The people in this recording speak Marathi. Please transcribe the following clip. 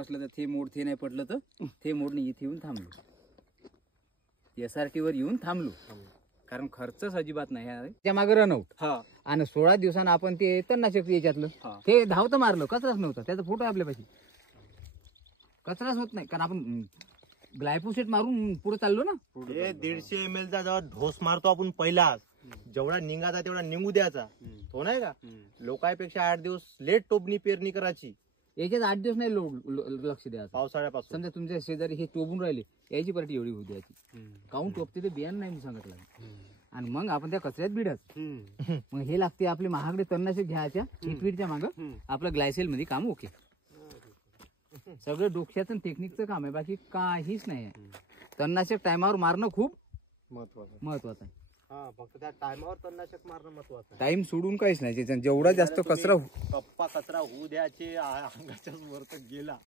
फसलं तर ते मोड, ते नाही पडलं तर ते मोडणे इथे येऊन थांबलो, SRT वर येऊन थांबलो, कारण खर्चच अजिबात नाही. त्याच्या मागे रनआउट आणि 16 दिवसांना आपण ते तणनाशक याच्यातलं ते धावतं मारलं, कचराच नव्हता. त्याचा फोटो आपल्यापाशी, कचराच होत नाही, कारण आपण ग्लायफोसेट मारून पुढे चाललो ना. 150 ml चा जेव्हा ढोस मारतो आपण पहिला, जेवढा निघाचा तेवढा निघू द्यायचा, तो नाही का. लोकांपेक्षा 8 दिवस लेट टोबणी पेरणी करायची. याच्यात 8 दिवस नाही लक्ष द्यायचं. पावसाळ्यापासून समजा तुमच्या शेजारी हे टोबून राहिले, याची पार्टी एवढी होऊ द्यायची. काऊन टोपते ते बियाणं नाही मी सांगितलं. आणि मग आपण त्या कचऱ्यात भिडायचं. मग हे लागते आपले महागडे तणनाशक घ्यायच्या लिक्विडच्या मागं, आपलं ग्लायसेल मध्ये काम ओके. सगळं डोक्याचं टेक्निकचं काम आहे, बाकी काहीच नाही आहे. तणनाशक टायमावर मारणं खूप महत्वाचं आहे. फक्त त्या टायमावर तणनाशक मारणं महत्वाचं आहे. टाइम सोडून काहीच नाही. जेवढा जास्त कचरा कप्पा कचरा होऊ द्यायचे अंगाच्याच वर गेला.